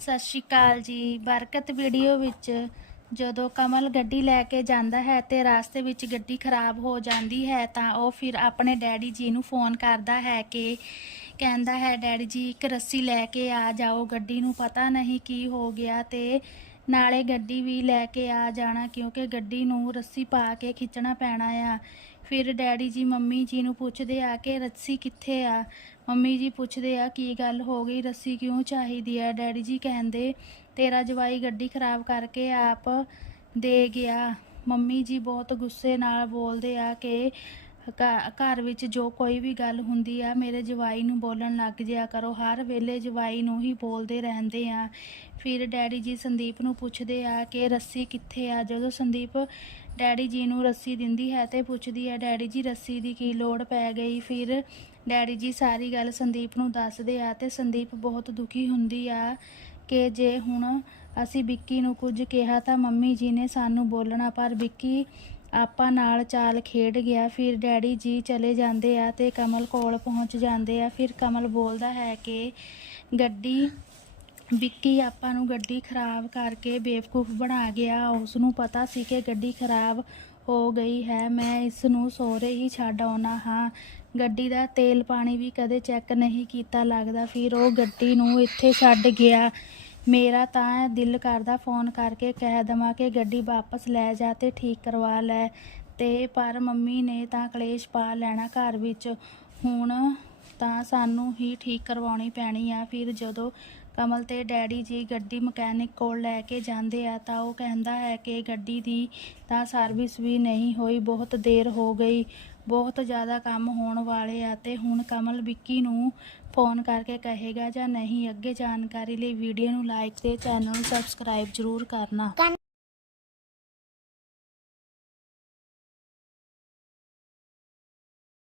ਸਤਿ ਸ਼੍ਰੀ ਅਕਾਲ ਜੀ। ਬਰਕਤ ਵੀਡੀਓ ਵਿੱਚ ਜਦੋਂ ਕਮਲ ਗੱਡੀ ਲੈ ਕੇ ਜਾਂਦਾ ਹੈ ਤੇ ਰਾਸਤੇ ਵਿੱਚ ਗੱਡੀ ਖਰਾਬ ਹੋ ਜਾਂਦੀ ਹੈ ਤਾਂ ਉਹ ਫਿਰ ਆਪਣੇ ਡੈਡੀ ਜੀ ਨੂੰ ਫੋਨ ਕਰਦਾ ਹੈ ਕਿ ਕਹਿੰਦਾ ਹੈ, ਡੈਡੀ ਜੀ, ਇੱਕ ਰੱਸੀ ਲੈ ਕੇ ਆ ਜਾਓ। ਗੱਡੀ ਨੂੰ ਪਤਾ ਨਹੀਂ ਕੀ ਹੋ ਗਿਆ ਤੇ ਨਾਲੇ ਗੱਡੀ ਵੀ ਲੈ ਕੇ ਆ ਜਾਣਾ ਕਿਉਂਕਿ ਗੱਡੀ ਨੂੰ ਰੱਸੀ ਪਾ ਕੇ ਖਿੱਚਣਾ ਪੈਣਾ ਆ। ਫਿਰ ਡੈਡੀ ਜੀ ਮੰਮੀ ਜੀ ਨੂੰ ਪੁੱਛਦੇ ਆ ਕਿ ਰੱਸੀ ਕਿੱਥੇ ਆ? ਮੰਮੀ ਜੀ ਪੁੱਛਦੇ ਆ, ਕੀ ਗੱਲ ਹੋ ਗਈ? ਰੱਸੀ ਕਿਉਂ ਚਾਹੀਦੀ ਆ? ਡੈਡੀ ਜੀ ਕਹਿੰਦੇ, ਤੇਰਾ ਜਵਾਈ ਗੱਡੀ ਖਰਾਬ ਕਰਕੇ ਆਪ ਦੇ ਗਿਆ। ਮੰਮੀ ਜੀ ਬਹੁਤ ਗੁੱਸੇ ਨਾਲ ਬੋਲਦੇ ਆ ਕਿ ਘਰ ਵਿੱਚ ਜੋ ਕੋਈ ਵੀ ਗੱਲ ਹੁੰਦੀ ਆ, ਮੇਰੇ ਜਵਾਈ ਨੂੰ ਬੋਲਣ ਲੱਗ ਜਿਆ ਕਰੋ। ਹਰ ਵੇਲੇ ਜਵਾਈ ਨੂੰ ਹੀ ਬੋਲਦੇ ਰਹਿੰਦੇ ਆ। ਫਿਰ ਡੈਡੀ ਜੀ ਸੰਦੀਪ ਨੂੰ ਪੁੱਛਦੇ ਆ ਕਿ ਰੱਸੀ ਕਿੱਥੇ ਆ? ਜਦੋਂ ਸੰਦੀਪ ਡੈਡੀ ਜੀ ਨੂੰ ਰੱਸੀ ਦਿੰਦੀ ਹੈ ਤੇ ਪੁੱਛਦੀ ਹੈ, ਡੈਡੀ ਜੀ, ਰੱਸੀ ਦੀ ਕੀ ਲੋੜ ਪੈ ਗਈ? ਫਿਰ ਡੈਡੀ ਜੀ ਸਾਰੀ ਗੱਲ ਸੰਦੀਪ ਨੂੰ ਦੱਸਦੇ ਆ ਤੇ ਸੰਦੀਪ ਬਹੁਤ ਦੁਖੀ ਹੁੰਦੀ ਆ ਕਿ ਜੇ ਹੁਣ ਅਸੀਂ ਵਿੱਕੀ ਨੂੰ ਕੁਝ ਕਿਹਾ ਤਾਂ ਮੰਮੀ ਜੀ ਨੇ ਸਾਨੂੰ ਬੋਲਣਾ, ਪਰ ਵਿੱਕੀ ਆਪਾਂ ਨਾਲ ਚਾਲ ਖੇਡ ਗਿਆ, ਫਿਰ ਡੈਡੀ ਜੀ ਚਲੇ ਜਾਂਦੇ ਆ ਤੇ ਕਮਲ ਕੋਲ ਪਹੁੰਚ ਜਾਂਦੇ ਆ। ਫਿਰ ਕਮਲ ਬੋਲਦਾ ਹੈ ਕਿ ਗੱਡੀ, ਵਿੱਕੀ ਆਪਾਂ ਨੂੰ ਗੱਡੀ ਖਰਾਬ ਕਰਕੇ ਬੇਵਕੂਫ ਬਣਾ ਗਿਆ। ਉਸ ਨੂੰ ਪਤਾ ਸੀ ਕਿ ਗੱਡੀ ਖਰਾਬ ਹੋ ਗਈ ਹੈ। ਮੈਂ ਇਸ ਨੂੰ ਸੋਰੇ ਹੀ ਛੱਡ ਆਉਣਾ ਹਾਂ। ਗੱਡੀ ਦਾ ਤੇਲ ਪਾਣੀ ਵੀ ਕਦੇ ਚੈੱਕ ਨਹੀਂ ਕੀਤਾ ਲੱਗਦਾ। ਫਿਰ ਉਹ ਗੱਡੀ ਨੂੰ ਇੱਥੇ ਛੱਡ ਗਿਆ। ਮੇਰਾ ਤਾਂ ਦਿਲ ਕਰਦਾ ਫੋਨ ਕਰਕੇ ਕਹਿ ਦਵਾਂ ਕਿ ਗੱਡੀ ਵਾਪਸ ਲੈ ਜਾ ਤੇ ਠੀਕ ਕਰਵਾ ਲੈ। ਤੇ ਪਰ ਮੰਮੀ ਨੇ ਤਾਂ ਕਲੇਸ਼ ਪਾ ਲੈਣਾ ਘਰ ਵਿੱਚ। ਹੁਣ ਤਾਂ ਸਾਨੂੰ ਹੀ ਠੀਕ ਕਰਵਾਉਣੀ ਪੈਣੀ ਆ। ਫਿਰ ਜਦੋਂ ਕਮਲ ਤੇ ਡੈਡੀ ਜੀ ਗੱਡੀ ਮਕੈਨਿਕ ਕੋਲ ਲੈ ਕੇ ਜਾਂਦੇ ਆ ਤਾਂ ਉਹ ਕਹਿੰਦਾ ਹੈ ਕਿ ਗੱਡੀ ਦੀ ਤਾਂ ਸਰਵਿਸ ਵੀ ਨਹੀਂ ਹੋਈ, ਬਹੁਤ ਦੇਰ ਹੋ ਗਈ, ਬਹੁਤ ਜ਼ਿਆਦਾ ਕੰਮ ਹੋਣ ਵਾਲੇ ਆ ਤੇ ਹੁਣ ਕਮਲ ਵਿੱਕੀ ਨੂੰ ਫੋਨ ਕਰਕੇ ਕਹੇਗਾ ਜਾਂ ਨਹੀਂ, ਅੱਗੇ ਜਾਣਕਾਰੀ ਲਈ ਵੀਡੀਓ ਨੂੰ ਲਾਈਕ ਤੇ ਚੈਨਲ ਨੂੰ ਸਬਸਕ੍ਰਾਈਬ ਜ਼ਰੂਰ ਕਰਨਾ।